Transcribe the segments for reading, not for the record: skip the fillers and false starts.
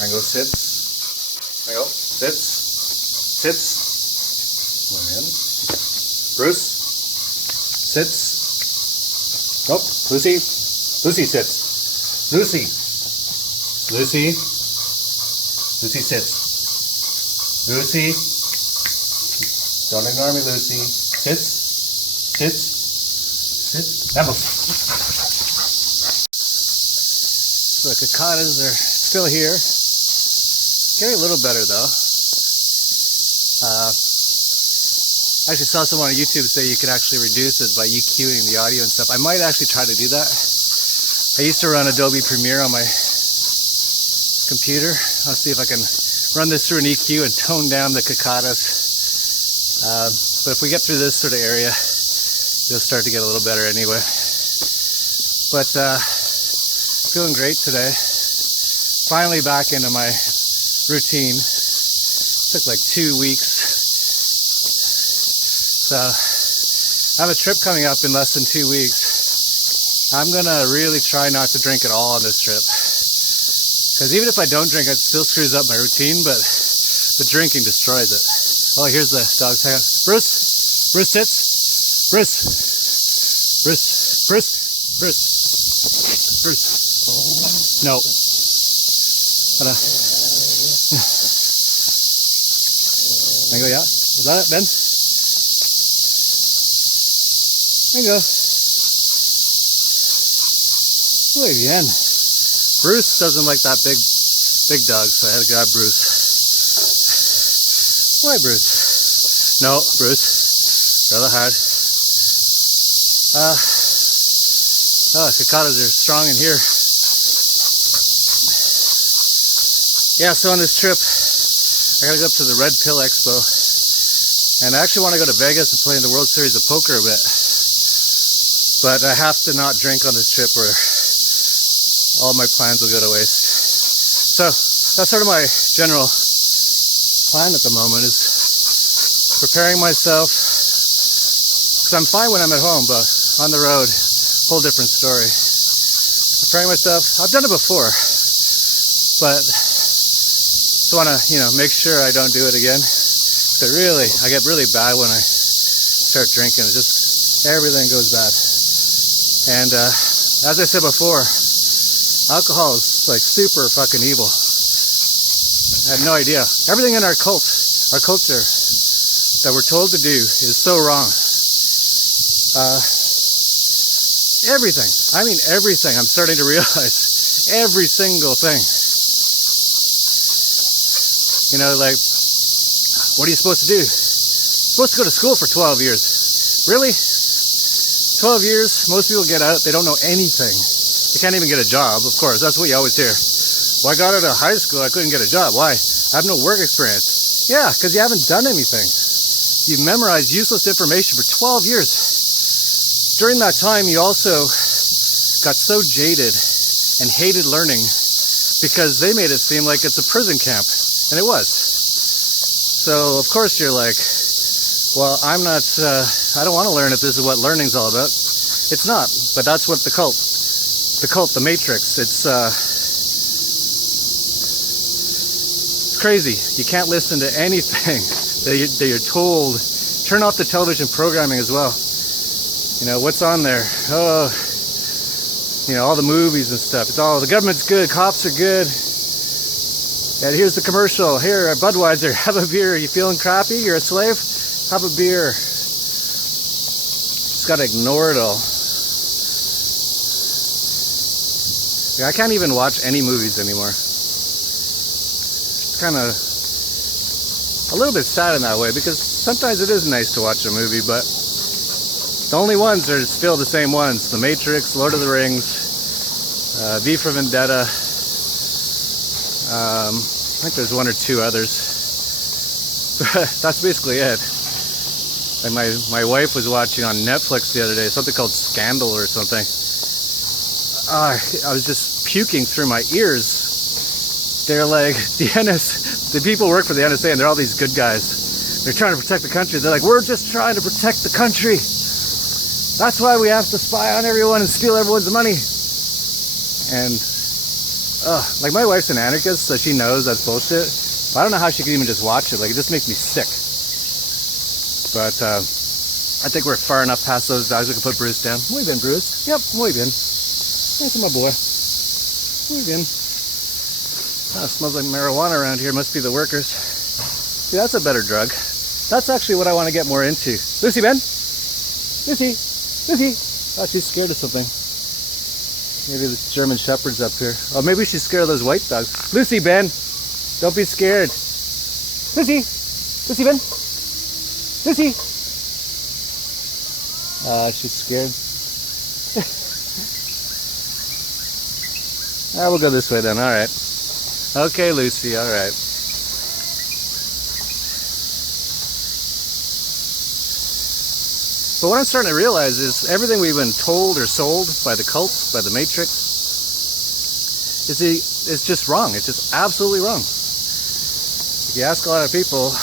Rango sits. Rango sits. Sits. Come in. Bruce sits. Nope. Lucy. Lucy sits. Lucy. Lucy. Lucy sits. Lucy. Don't ignore me, Lucy. Sits. Sits. Sits. Vamos. The cicadas are still here. Getting a little better though. I actually saw someone on YouTube say you could actually reduce it by EQing the audio and stuff. I might actually try to do that. I used to run Adobe Premiere on my computer. I'll see if I can run this through an EQ and tone down the cicadas. But if we get through this sort of area, it'll start to get a little better anyway. But feeling great today. Finally back into my routine. Took like 2 weeks. So I have a trip coming up in less than 2 weeks. I'm gonna really try not to drink at all on this trip. Because even if I don't drink, it still screws up my routine, but the drinking destroys it. Oh, here's the dog's hang on. Bruce! Bruce sits! Bruce! Bruce! Bruce! Bruce! Bruce! No. Mango, yeah? Is that it, Ben? Mango. Muy bien. Bruce doesn't like that big dog, so I had to grab Bruce. Why, Bruce? No, Bruce. Rather hard. Oh, cicadas are strong in here. Yeah, so on this trip, I gotta go up to the Red Pill Expo. And I actually want to go to Vegas and play in the World Series of Poker a bit. But I have to not drink on this trip or all my plans will go to waste. So that's sort of my general plan at the moment, is preparing myself. Because I'm fine when I'm at home, but on the road, whole different story. Preparing myself. I've done it before, but just want to, make sure I don't do it again. So I get really bad when I start drinking. It just, everything goes bad. And as I said before, alcohol is like super fucking evil. I had no idea. Everything in our culture that we're told to do is so wrong. Everything. I mean everything. I'm starting to realize every single thing. Like, what are you supposed to do? You're supposed to go to school for 12 years. Really? 12 years, most people get out, they don't know anything. They can't even get a job, of course. That's what you always hear. Well, I got out of high school, I couldn't get a job. Why? I have no work experience. Yeah, because you haven't done anything. You've memorized useless information for 12 years. During that time, you also got so jaded and hated learning because they made it seem like it's a prison camp. And it was. So, of course, you're like, well, I don't want to learn if this is what learning's all about. It's not, but that's what the cult, the Matrix, it's crazy. You can't listen to anything that you're told. Turn off the television programming as well. What's on there? Oh, all the movies and stuff. It's all, the government's good, cops are good. And here's the commercial. Here at Budweiser, have a beer. You feeling crappy? You're a slave? Have a beer. Just gotta ignore it all. I can't even watch any movies anymore. It's kind of a little bit sad in that way, because sometimes it is nice to watch a movie, but the only ones are still the same ones. The Matrix, Lord of the Rings, V for Vendetta. I think there's one or two others. That's basically it. And my wife was watching on Netflix the other day, something called Scandal or something. I was just puking through my ears. They're like, the people who work for the NSA, and they're all these good guys. They're trying to protect the country. They're like, we're just trying to protect the country. That's why we have to spy on everyone and steal everyone's money. And like my wife's an anarchist, so she knows that's bullshit. But I don't know how she can even just watch it. Like, it just makes me sick. But I think we're far enough past those dogs. We can put Bruce down. Muy bien, Bruce. Yep, muy bien. That's my boy. Muy bien. Oh, it smells like marijuana around here. Must be the workers. See, that's a better drug. That's actually what I want to get more into. Lucy, Ben? Lucy? Lucy? Oh, she's scared of something. Maybe the German Shepherd's up here. Oh, maybe she's scared of those white dogs. Lucy, Ben! Don't be scared. Lucy! Lucy, Ben! Lucy! She's scared. We'll go this way then, alright. Okay, Lucy, alright. But what I'm starting to realize is everything we've been told or sold by the cults, by the Matrix, is just wrong. It's just absolutely wrong. If you ask a lot of people,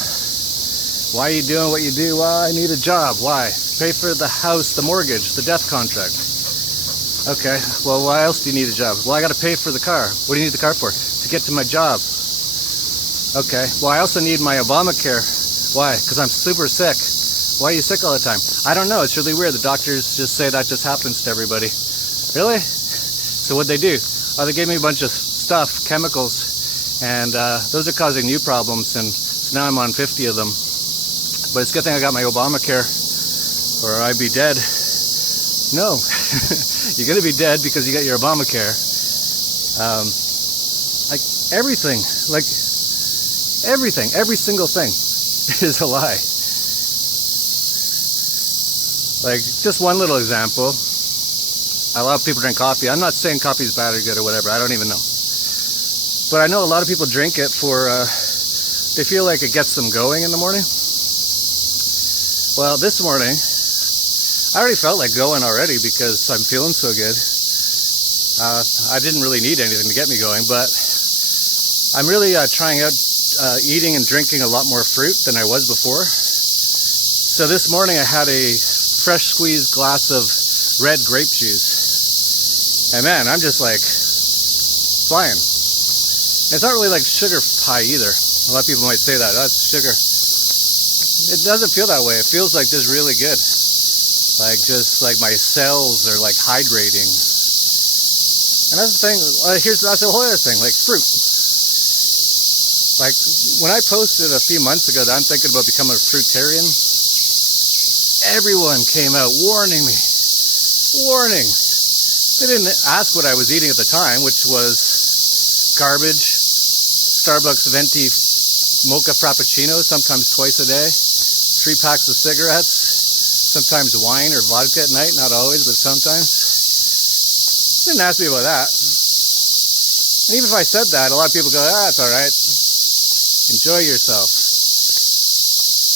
why are you doing what you do? Well, I need a job. Why? Pay for the house, the mortgage, the death contract. Okay, well, why else do you need a job? Well, I got to pay for the car. What do you need the car for? To get to my job. Okay, well, I also need my Obamacare. Why? Because I'm super sick. Why are you sick all the time? I don't know. It's really weird. The doctors just say that just happens to everybody. Really? So what'd they do? Oh, they gave me a bunch of stuff, chemicals, and those are causing new problems, and so now I'm on 50 of them. But it's a good thing I got my Obamacare, or I'd be dead. No. You're going to be dead because you got your Obamacare. Like everything, every single thing is a lie. Like, just one little example. A lot of people drink coffee. I'm not saying coffee is bad or good or whatever. I don't even know. But I know a lot of people drink it for, they feel like it gets them going in the morning. Well, this morning, I already felt like going already because I'm feeling so good. I didn't really need anything to get me going, but I'm really trying out eating and drinking a lot more fruit than I was before. So this morning I had a fresh squeezed glass of red grape juice. And man, I'm just like flying. It's not really like sugar high either. A lot of people might say that, that's sugar. It doesn't feel that way. It feels like just really good. Like just like my cells are like hydrating. And that's the thing, that's the whole other thing, like fruit. Like when I posted a few months ago that I'm thinking about becoming a fruitarian, everyone came out warning me. Warning. They didn't ask what I was eating at the time, which was garbage, Starbucks venti mocha frappuccino, sometimes twice a day, 3 packs of cigarettes, sometimes wine or vodka at night, not always, but sometimes. They didn't ask me about that. And even if I said that, a lot of people go, it's all right. Enjoy yourself.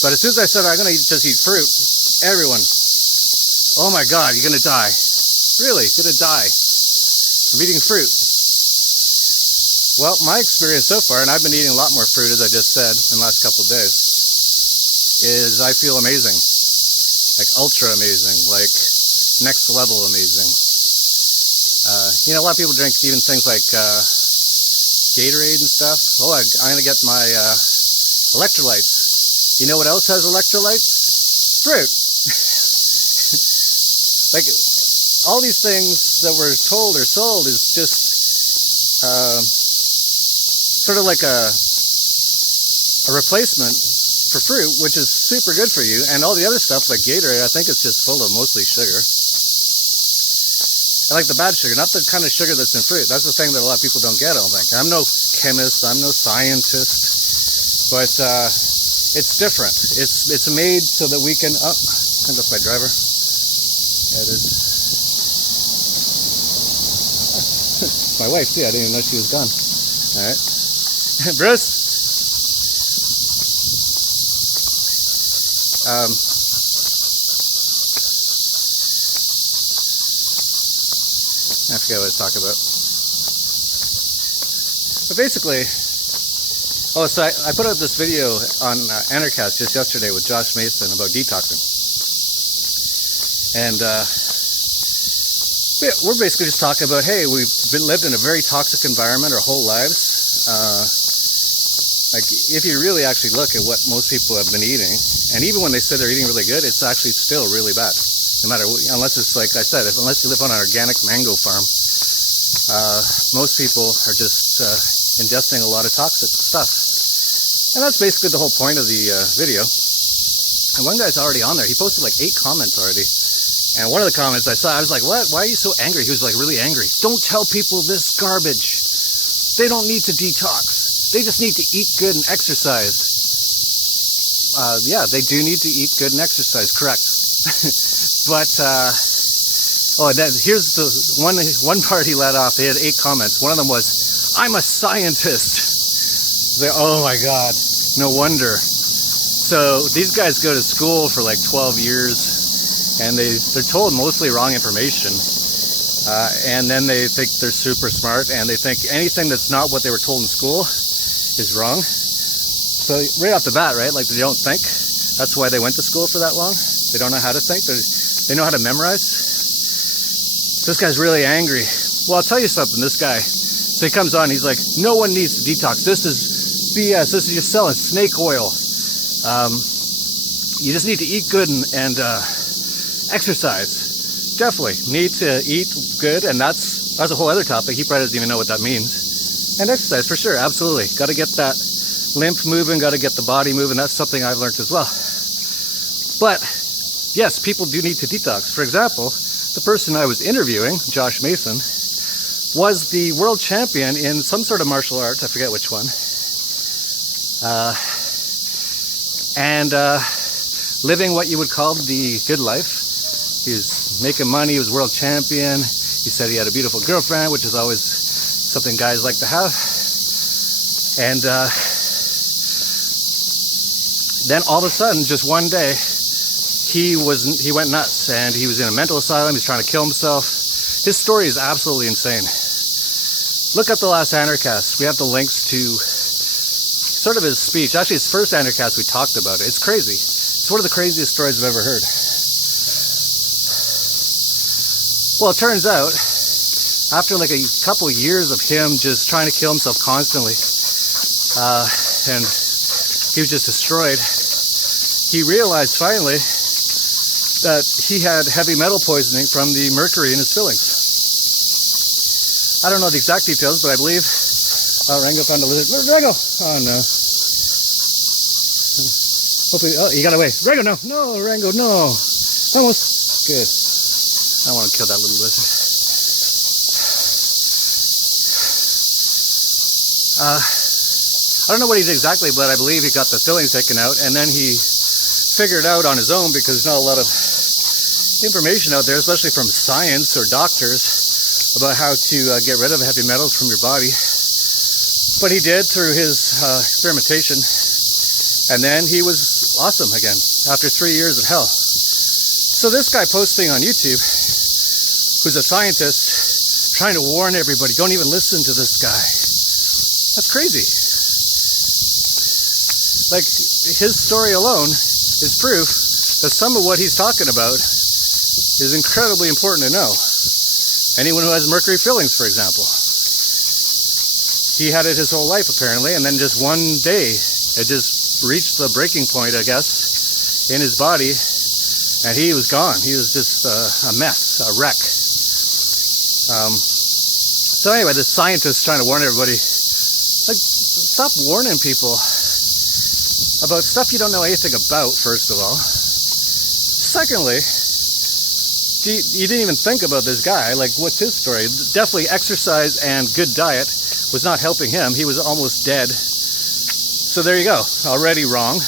But as soon as I said I'm going to just eat fruit, everyone, oh my God, you're going to die. Really, you're going to die from eating fruit. Well, my experience so far, and I've been eating a lot more fruit, as I just said, in the last couple of days, is I feel amazing. Like ultra amazing, like next level amazing. You know, a lot of people drink even things like Gatorade and stuff. Oh, I'm going to get my electrolytes. You know what else has electrolytes? Fruit. Like, all these things that we're told or sold is just sort of like a replacement for fruit, which is super good for you. And all the other stuff like Gatorade, I think it's just full of mostly sugar. I like the bad sugar, not the kind of sugar that's in fruit. That's the thing that a lot of people don't get, I don't think. I'm no chemist, I'm no scientist, but it's different. It's made so that we can, I think that's my driver. Yeah, it is. My wife too, I didn't even know she was gone. Alright. Bruce? I forget what I was talking about. But basically, so I put out this video on Anarchast just yesterday with Josh Mason about detoxing. And we're basically just talking about, hey, we've lived in a very toxic environment our whole lives. Like, if you really actually look at what most people have been eating, and even when they say they're eating really good, it's actually still really bad. No matter, unless it's like I said, unless you live on an organic mango farm, most people are just ingesting a lot of toxic stuff. And that's basically the whole point of the video. And one guy's already on there. He posted like 8 comments already. And one of the comments I saw, I was like, what? Why are you so angry? He was like really angry. Don't tell people this garbage. They don't need to detox. They just need to eat good and exercise. Yeah, they do need to eat good and exercise, correct. But, here's the one part he let off. He had 8 comments. One of them was, I'm a scientist. Like, oh my God, no wonder. So these guys go to school for like 12 years and they're told mostly wrong information. And then they think they're super smart and they think anything that's not what they were told in school is wrong. So right off the bat, right, like they don't think. That's why they went to school for that long. They don't know how to think. They know how to memorize. So this guy's really angry. Well, I'll tell you something, this guy. So he comes on, he's like, no one needs to detox. This is BS. This is you're selling snake oil. You just need to eat good and exercise. Definitely need to eat good, and that's a whole other topic. He probably doesn't even know what that means. And exercise, for sure, absolutely. Got to get that lymph moving, got to get the body moving. That's something I've learned as well. But yes, people do need to detox. For example, the person I was interviewing, Josh Mason, was the world champion in some sort of martial art. I forget which one. And living what you would call the good life. He was making money, he was world champion. He said he had a beautiful girlfriend, which is always something guys like to have. And then all of a sudden, just one day, he went nuts and he was in a mental asylum. He's trying to kill himself. His story is absolutely insane. Look up The Last Anarchast. We have the links to sort of his speech. Actually, his first Anarchast, we talked about it. It's crazy. It's one of the craziest stories I've ever heard. Well, it turns out, after like a couple years of him just trying to kill himself constantly, and he was just destroyed, he realized finally that he had heavy metal poisoning from the mercury in his fillings. I don't know the exact details, but I believe Rango found a lizard. Rango! Oh no. Hopefully, oh, you got away. Rango, no! No, Rango, no! Almost. Good. I don't want to kill that little lizard. I don't know what he did exactly, but I believe he got the fillings taken out, and then he figured out on his own, because there's not a lot of information out there, especially from science or doctors, about how to get rid of heavy metals from your body. But he did through his experimentation, and then he was awesome again after 3 years of hell. So this guy posting on YouTube, who's a scientist, trying to warn everybody, don't even listen to this guy. That's crazy. Like, his story alone is proof that some of what he's talking about is incredibly important to know. Anyone who has mercury fillings, for example. He had it his whole life, apparently, and then just one day, it just reached the breaking point, I guess, in his body, and he was gone. He was just a mess, a wreck. So anyway, this scientist trying to warn everybody, like, stop warning people about stuff you don't know anything about, first of all. Secondly, you didn't even think about this guy. Like, what's his story? Definitely exercise and good diet was not helping him. He was almost dead. So there you go. Already wrong.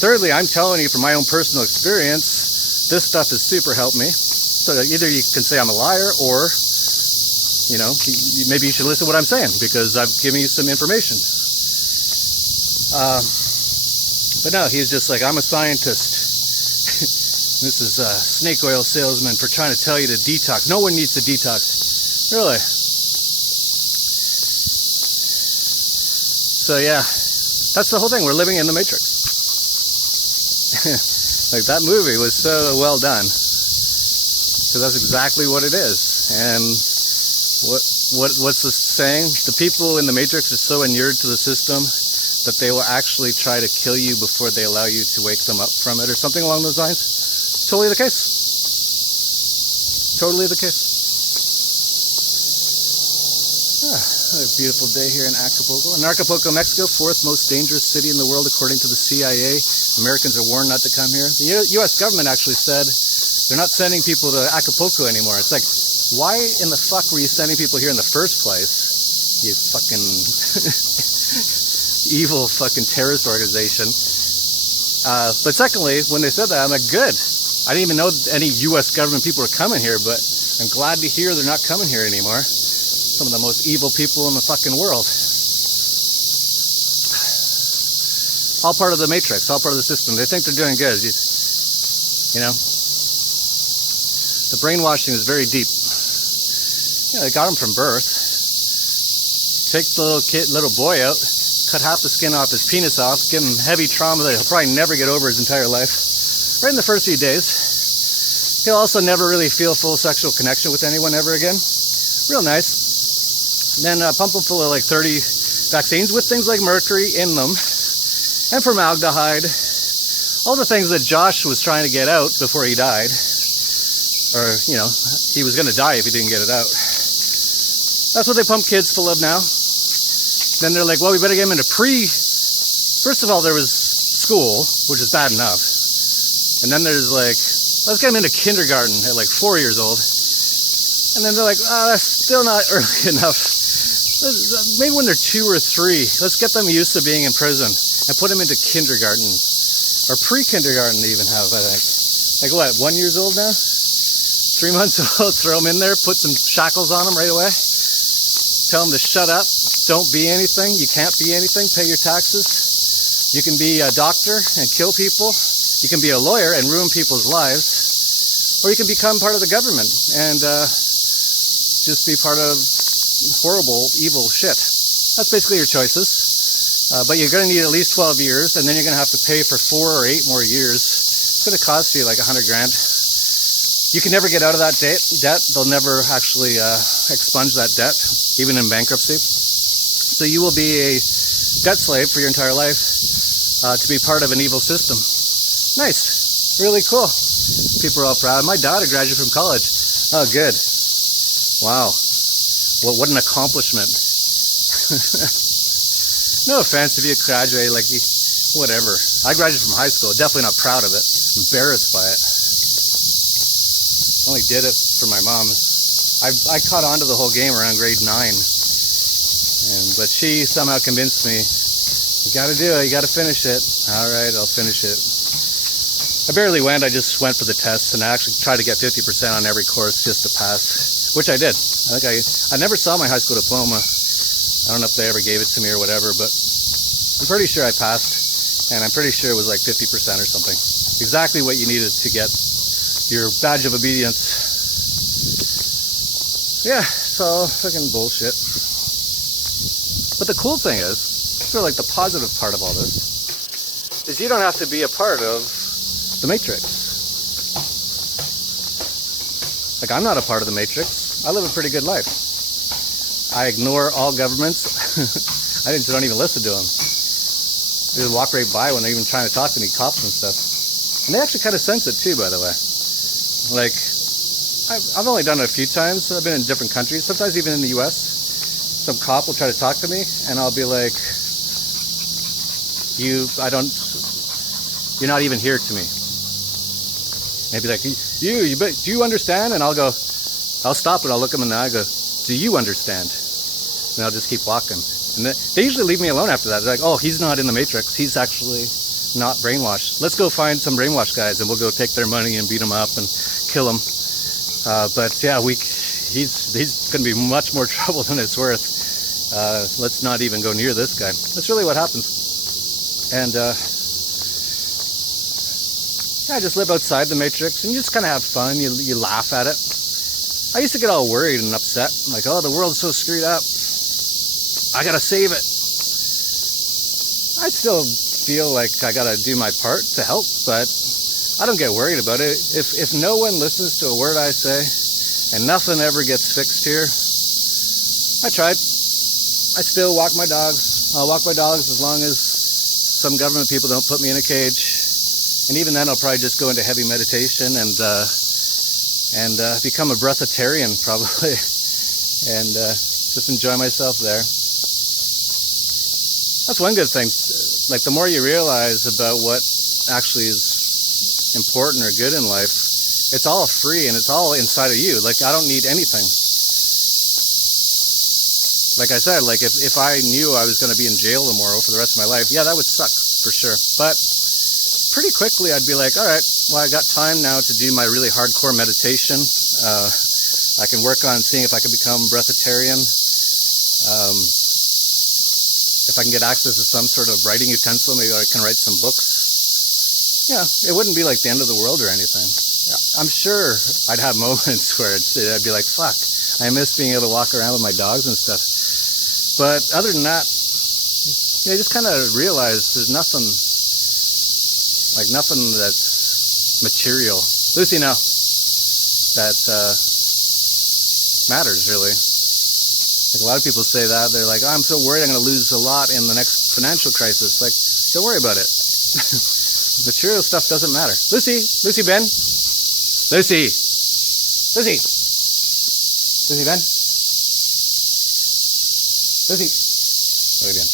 Thirdly, I'm telling you from my own personal experience, this stuff has super helped me. So either you can say I'm a liar, or, you know, maybe you should listen to what I'm saying, because I've given you some information. But no, he's just like, I'm a scientist. This is a snake oil salesman for trying to tell you to detox. No one needs to detox. Really? So yeah, that's the whole thing. We're living in the Matrix. Like, that movie was so well done. because that's exactly what it is. And what's the saying? The people in the Matrix are so inured to the system that they will actually try to kill you before they allow you to wake them up from it, or something along those lines. Totally the case. Totally the case. A beautiful day here in Acapulco. In Acapulco, Mexico, 4th most dangerous city in the world according to the CIA. Americans are warned not to come here. The U.S. government actually said they're not sending people to Acapulco anymore. It's like, why in the fuck were you sending people here in the first place? You fucking evil fucking terrorist organization. But secondly, when they said that, I'm like, good. I didn't even know any U.S. government people were coming here, but I'm glad to hear they're not coming here anymore. Some of the most evil people in the fucking world. All part of the Matrix, all part of the system. They think they're doing good. You know? The brainwashing is very deep. Yeah, they got him from birth. Take the little boy out, cut half the skin off his penis off, give him heavy trauma that he'll probably never get over his entire life. Right in the first few days. He'll also never really feel full sexual connection with anyone ever again. Real nice. Then pump him full of like 30 vaccines with things like mercury in them, and formaldehyde. All the things that Josh was trying to get out before he died. Or, you know, he was going to die if he didn't get it out. That's what they pump kids full of now. Then they're like, well, we better get them into First of all, there was school, which is bad enough. And then there's like, let's get them into kindergarten at like 4 years old. And then they're like, that's still not early enough. Maybe when they're 2 or 3, let's get them used to being in prison and put them into kindergarten. Or pre-kindergarten they even have, I think. Like what, 1 year old now? 3 months old, throw them in there, put some shackles on them right away. Tell them to shut up, don't be anything, you can't be anything, pay your taxes. You can be a doctor and kill people. You can be a lawyer and ruin people's lives. Or you can become part of the government and just be part of horrible, evil shit. That's basically your choices. But you're going to need at least 12 years, and then you're going to have to pay for 4 or 8 more years. It's going to cost you like $100 grand. You can never get out of that debt. They'll never actually expunge that debt, even in bankruptcy. So you will be a debt slave for your entire life to be part of an evil system. Nice. Really cool. People are all proud. My daughter graduated from college. Oh, good. Wow. What an accomplishment. No offense if you graduate, like, whatever. I graduated from high school. Definitely not proud of it. Embarrassed by it. Only did it for my mom. I caught on to the whole game around grade 9. But she somehow convinced me, you gotta do it, you gotta finish it. All right, I'll finish it. I barely went, I just went for the tests, and I actually tried to get 50% on every course just to pass, which I did. I think I never saw my high school diploma. I don't know if they ever gave it to me or whatever, but I'm pretty sure I passed, and I'm pretty sure it was like 50% or something. Exactly what you needed to get your badge of obedience. Yeah, so fucking bullshit. But the cool thing is, sort of like the positive part of all this, is you don't have to be a part of the Matrix. Like, I'm not a part of the Matrix. I live a pretty good life. I ignore all governments. I don't even listen to them. They just walk right by when they're even trying to talk to me, cops and stuff. And they actually kind of sense it too, by the way. Like, I've only done it a few times. I've been in different countries, sometimes even in the US. Some cop will try to talk to me, and I'll be like, you're not even here to me. And he'll be like, do you understand? And I'll stop and I'll look him in the eye and go, do you understand? And I'll just keep walking. And they usually leave me alone after that. They're like, oh, he's not in the Matrix. He's actually not brainwashed. Let's go find some brainwashed guys, and we'll go take their money and beat them up and kill them. But yeah, he's going to be much more trouble than it's worth. Let's not even go near this guy. That's really what happens. And yeah, just live outside the Matrix, and you just kind of have fun. You laugh at it. I used to get all worried and upset, like, oh, the world's so screwed up. I gotta save it. I still feel like I gotta do my part to help, but I don't get worried about it. If no one listens to a word I say and nothing ever gets fixed here, I tried. I still walk my dogs. I'll walk my dogs as long as some government people don't put me in a cage. And even then I'll probably just go into heavy meditation and become a breatharian probably and just enjoy myself there. That's one good thing. Like the more you realize about what actually is important or good in life, it's all free and it's all inside of you. Like I don't need anything. Like I said, like if I knew I was going to be in jail tomorrow for the rest of my life, yeah, that would suck for sure. But pretty quickly I'd be like, all right, well, I got time now to do my really hardcore meditation. I can work on seeing if I can become breatharian. If I can get access to some sort of writing utensil, maybe I can write some books. Yeah, it wouldn't be like the end of the world or anything. Yeah, I'm sure I'd have moments where I'd be like, fuck, I miss being able to walk around with my dogs and stuff. But other than that, you just kind of realize there's nothing that's material. Lucy, now that matters really. Like a lot of people say that, they're like, oh, I'm so worried I'm going to lose a lot in the next financial crisis. Like, don't worry about it. Material stuff doesn't matter. Lucy, Ben. Lucy, Ben. Lucy. Muy bien.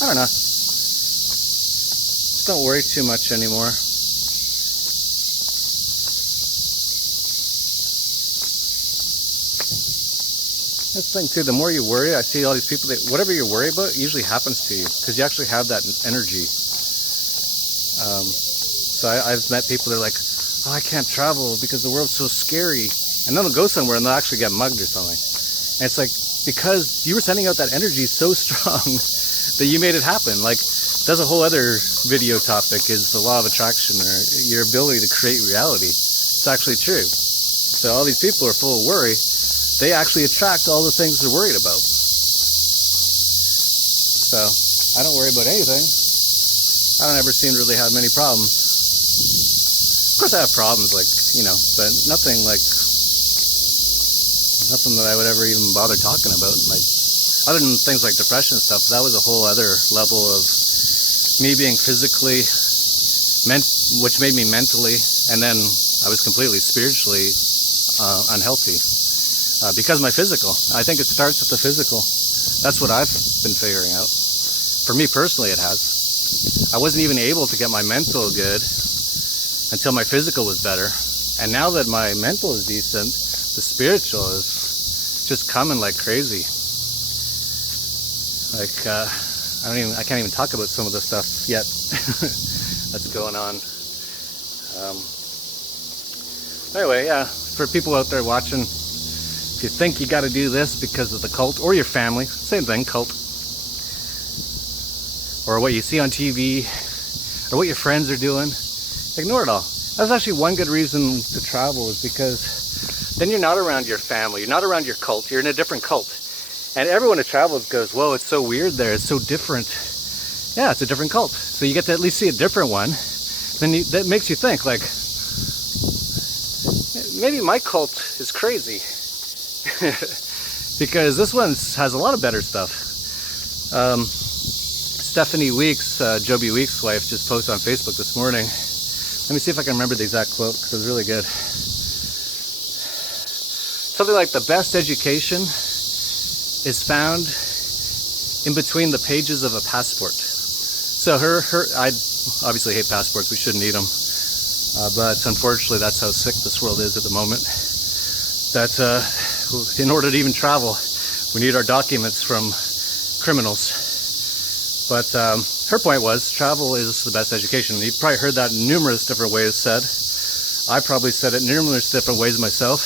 I don't know. Just don't worry too much anymore. That's the thing too, the more you worry, I see all these people that whatever you worry about usually happens to you because you actually have that energy. So I've met people that are like, oh, I can't travel because the world's so scary. And then they'll go somewhere and they'll actually get mugged or something. And it's like, because you were sending out that energy so strong that you made it happen. Like, that's a whole other video topic, is the law of attraction, or your ability to create reality. It's actually true. So all these people are full of worry. They actually attract all the things they're worried about. So I don't worry about anything. I don't ever seem to really have many problems. Of course I have problems, like, but nothing that I would ever even bother talking about. Like, other than things like depression and stuff, that was a whole other level of me being physically, which made me mentally, and then I was completely spiritually unhealthy because of my physical. I think it starts with the physical. That's what I've been figuring out. For me personally, it has. I wasn't even able to get my mental good until my physical was better. And now that my mental is decent, the spiritual is just coming like crazy. Like, I can't even talk about some of the stuff yet that's going on. Anyway, yeah, for people out there watching, if you think you got to do this because of the cult or your family, same thing, cult, or what you see on TV, or what your friends are doing, ignore it all. That's actually one good reason to travel, is because then you're not around your family, you're not around your cult, you're in a different cult. And everyone who travels goes, whoa, it's so weird there, it's so different. Yeah, it's a different cult. So you get to at least see a different one. Then that makes you think, like, maybe my cult is crazy. Because this one has a lot of better stuff. Stephanie Weeks, Joby Weeks' wife, just posted on Facebook this morning. Let me see if I can remember the exact quote, because it was really good. Something like, the best education is found in between the pages of a passport. So I obviously hate passports, we shouldn't need them. But unfortunately, that's how sick this world is at the moment. That in order to even travel, we need our documents from criminals. But her point was, travel is the best education. You've probably heard that in numerous different ways said. I probably said it in numerous different ways myself.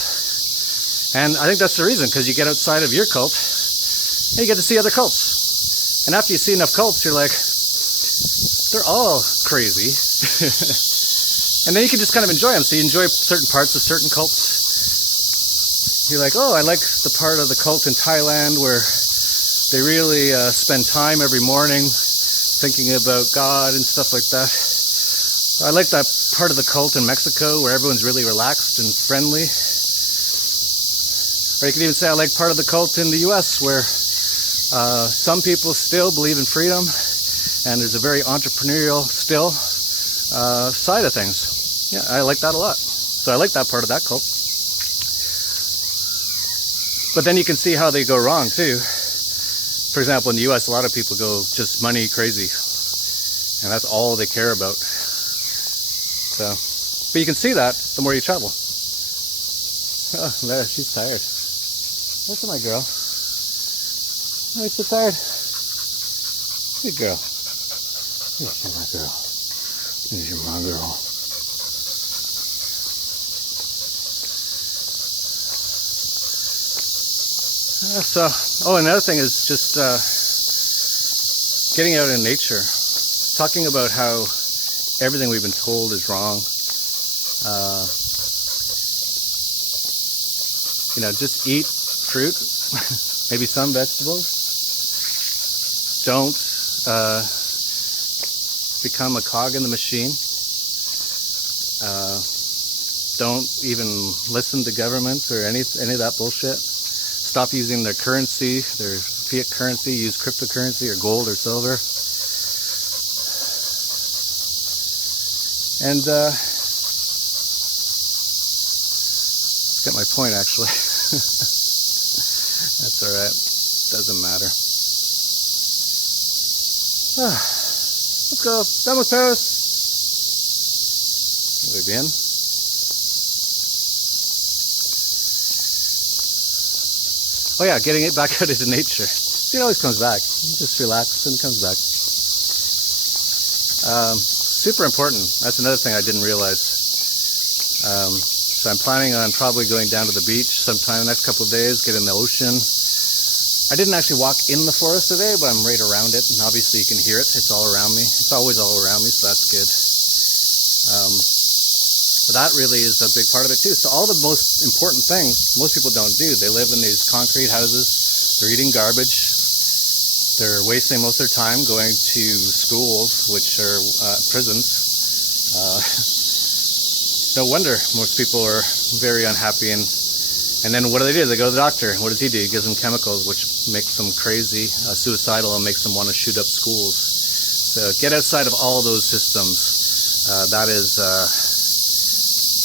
And I think that's the reason, because you get outside of your cult, and you get to see other cults. And after you see enough cults, you're like, they're all crazy. And then you can just kind of enjoy them. So you enjoy certain parts of certain cults. you're like, oh, I like the part of the cult in Thailand where they really spend time every morning thinking about God and stuff like that. I like that part of the cult in Mexico where everyone's really relaxed and friendly. Or you could even say I like part of the cult in the US where some people still believe in freedom and there's a very entrepreneurial still side of things. Yeah, I like that a lot. So I like that part of that cult. But then you can see how they go wrong too. For example, in the US, a lot of people go just money crazy. And that's all they care about. So, but you can see that the more you travel. Oh, there, she's tired. Look at my girl. Oh, you're so tired. Good girl. Here's my girl. Here's my girl. Another thing is just getting out in nature. Talking about how everything we've been told is wrong. Just eat fruit, maybe some vegetables. Don't become a cog in the machine. Don't even listen to government or any of that bullshit. Stop using their currency, their fiat currency. Use cryptocurrency or gold or silver. And let's get my point actually. That's alright. Doesn't matter. Let's go. Vamos, Paris. Muy bien. Oh yeah, getting it back out into nature. See, it always comes back. You just relax and it comes back. Super important. That's another thing I didn't realize. So I'm planning on probably going down to the beach sometime the next couple of days, get in the ocean. I didn't actually walk in the forest today, but I'm right around it, and obviously you can hear it. It's all around me. It's always all around me, so that's good. But that really is a big part of it too. So all the most important things, most people don't do. They live in these concrete houses. They're eating garbage. They're wasting most of their time going to schools, which are prisons. No wonder most people are very unhappy. And then what do? They go to the doctor. What does he do? He gives them chemicals, which makes them crazy, suicidal, and makes them want to shoot up schools. So get outside of all those systems. That is,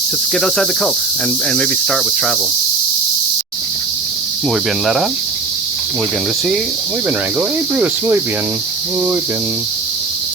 just get outside the cult and maybe start with travel. Muy bien, Lara. Muy bien, Lucy. Muy bien, Rango. Hey, Bruce. Muy bien. Muy bien.